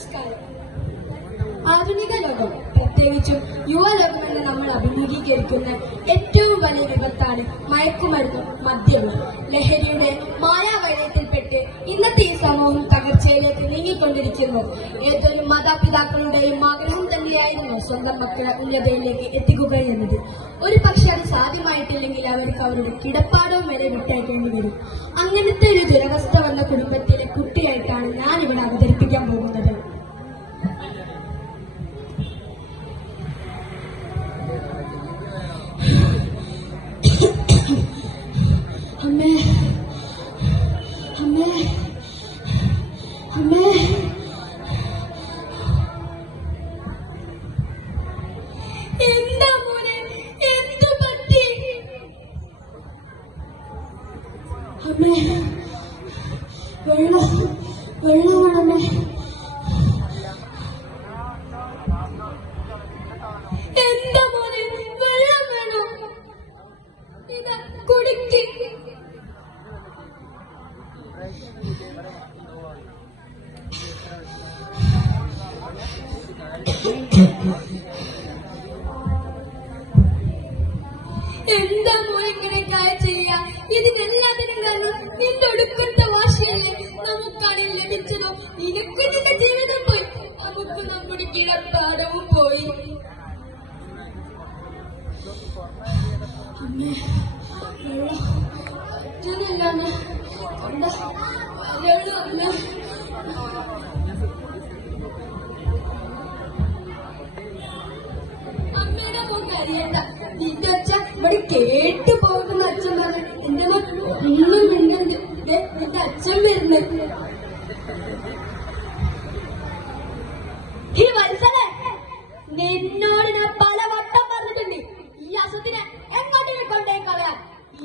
നമസ്കാരം. ആധുനിക ലോകം, പ്രത്യേകിച്ചും യുവലോകമെന്ന് നമ്മൾ അഭിമുഖീകരിക്കുന്ന ഏറ്റവും വലിയ വിപത്താണ് മയക്കുമരുന്നും മദ്യവും. ലഹരിയുടെ മായാവലയത്തിൽപ്പെട്ട് ഇന്നത്തെ ഈ സമൂഹം തകർച്ചയിലേക്ക് നീങ്ങിക്കൊണ്ടിരിക്കുന്നു. ഏതൊരു മാതാപിതാക്കളുടെയും ആഗ്രഹം തന്നെയായിരുന്നു സ്വന്തം മക്കളെ ഉന്നതയിലേക്ക് എത്തിക്കുക എന്നത്. ഒരു പക്ഷെ അത് സാധ്യമായിട്ടില്ലെങ്കിൽ അവർക്ക് അവരുടെ കിടപ്പാടവും വരെ വിട്ടയക്കേണ്ടി വരും. അങ്ങനത്തെ ഒരു ദുരവസ്ഥ വന്ന കുടുംബത്തിലെ കുട്ടിയായിട്ടാണ് ഞാൻ ഇവിടെ അവതരിപ്പിക്കാൻ പോകുന്നത്. അമ്മേ അമ്മേ അമ്മേ എന്താ മോനെ, എന്തു പറ്റി? അമ്മേ വെള്ളമാണമ്മേ. എന്താ മോനെ, വെള്ളം വേണോ? ഇതാ കുടിക്ക്. എന്താ മോനെ ഇങ്ങനെയൊക്കെ ചെയ്യാ? ഇതിനെല്ലാത്തിനും കാരണം നിന്റെ ഒടുക്കത്തെ വാശിയല്ലേ. നമുക്കാണ് ലഭിച്ചതോ? നിനക്ക് നിന്റെ ജീവിതം പോയി, നമുക്ക് നമ്മുടെ കിടപ്പാടവും പോയി. അമ്മേ വെള്ളം പറ്റുന്നില്ലാണ്. അമ്മയുടെ മോക്ക് അറിയണ്ട. നിന്റെ അച്ഛ ഇവിടെ കേട്ടു പോകുന്ന അച്ഛൻ പറഞ്ഞു. എന്റെ ഒന്നും മിണ്ടുണ്ട്. നിന്റെ അച്ഛൻ വരുന്നത്. ഈ വത്സലെ, നിന്നോട് ഞാൻ പലവട്ടം പറഞ്ഞിട്ടുണ്ട് ഈ അസുഖത്തിനെ എങ്ങോട്ടേക്ക് കൊണ്ടേക്കളയാൻ.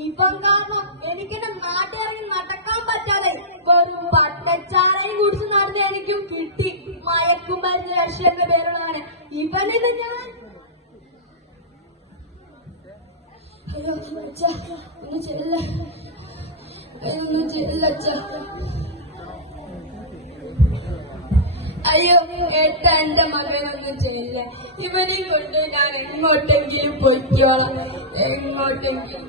ഇപ്പം കാരണം എനിക്കെന്റെ നാട്ടിലിറങ്ങി നടക്കാൻ പറ്റാതെ വെറും പട്ടച്ചാറയും കുടിച്ച് നടന്ന് എനിക്കും കിട്ടി മയക്കുമരുന്ന് ലക്ഷ്യന്റെ പേരുള്ളതാണ്. ഇവനിത് ഞാൻ അയ്യോ അച്ഛ ഒന്ന് ചെല്ല, ഒന്നും ചെല്ല അച്ഛ. അയ്യോ ഏട്ട, എന്റെ മകനൊന്നും ചെയ്യില്ല. ഇവനെയും കൊണ്ട് ഞാൻ എങ്ങോട്ടെങ്കിലും പൊയ്ക്കോളാം, എങ്ങോട്ടെങ്കിലും.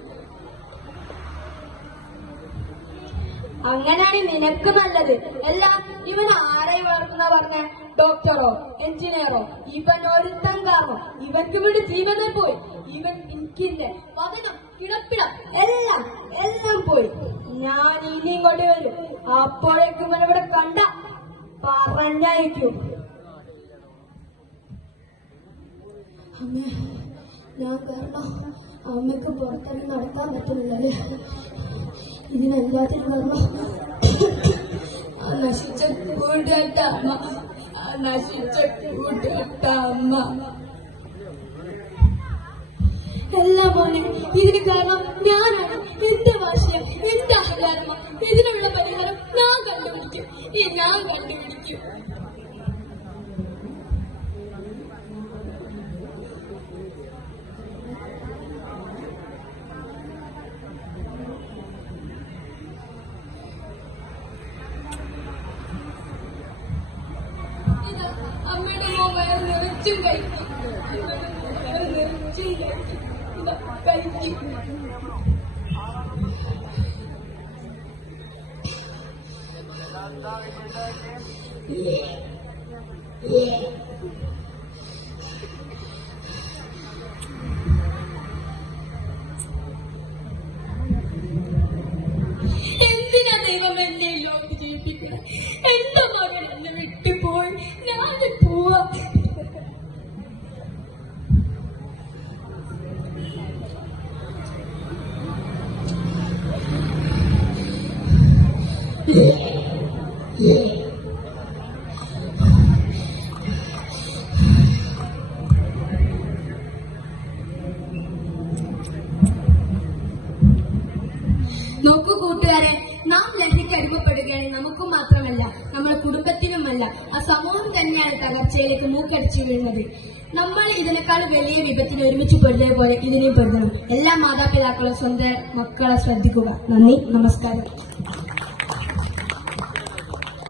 അങ്ങനെയാണ് നിനക്ക് നല്ലത്. അല്ല, ഇവൻ ആരായി വളർത്തുന്ന പറഞ്ഞ? ഡോക്ടറോ എഞ്ചിനീയറോ? ഇവൻ ഒരുത്തം കാരണം ഇവർക്ക് വേണ്ടി ജീവനം പോയി. ഇവൻ എനിക്കിന്റെ വചനം കിടപ്പിടം എല്ലാം പോയി. ഞാൻ ഇനി ഇങ്ങോട്ട് വരും. അപ്പോഴേക്കും ഇവനിവിടെ കണ്ട പറഞ്ഞയക്കും. അമ്മ, ഞാൻ കാരണം അമ്മയ്ക്ക് പുറത്തിറങ്ങി നടക്കാൻ പറ്റുന്നില്ലല്ലേ. ഇതിനെല്ലാത്തിനും കാരണം നശിച്ച കൂട്ടുകെട്ട അമ്മ, നശിച്ച കൂട്ടുകെട്ട അമ്മ. എല്ലാം മോനെ, ഇതിന് കാരണം ഞാനാണ്. എന്റെ വാശിയ, എന്റെ അഹങ്കാരമ. ഇതിനുള്ള പരിഹാരം ഞാൻ കണ്ടുപിടിക്കും. ഞാൻ കണ്ടുപിടിക്കും. അമ്മയുടെ മോൻ നിറച്ചും കഴിക്കും, നിറച്ചും കഴിക്കും. എന്തിനാ ദൈവം എന്നെ ലോകത്ത് ജീവിപ്പിക്കണം? എന്റെ മകൻ എന്നെ വിട്ടുപോയി. ഞാൻ പോവാ. നോക്കൂ കൂട്ടുകാരെ, നാം ലഹരിക്ക് അടിമപ്പെടുകയാണെങ്കിൽ നമുക്കും മാത്രമല്ല, നമ്മുടെ കുടുംബത്തിനുമല്ല, ആ സമൂഹം തന്നെയാണ് തകർച്ചയിലേക്ക് മൂക്കടിച്ചു വീഴുന്നത്. നമ്മൾ ഇതിനേക്കാൾ വലിയ വിപത്തിന് ഒരുമിച്ച് പൊരുതേ പോലെ ഇതിനെയും പൊരുതണം. എല്ലാ മാതാപിതാക്കളും സ്വന്തം മക്കളെ ശ്രദ്ധിക്കുക. നന്ദി, നമസ്കാരം.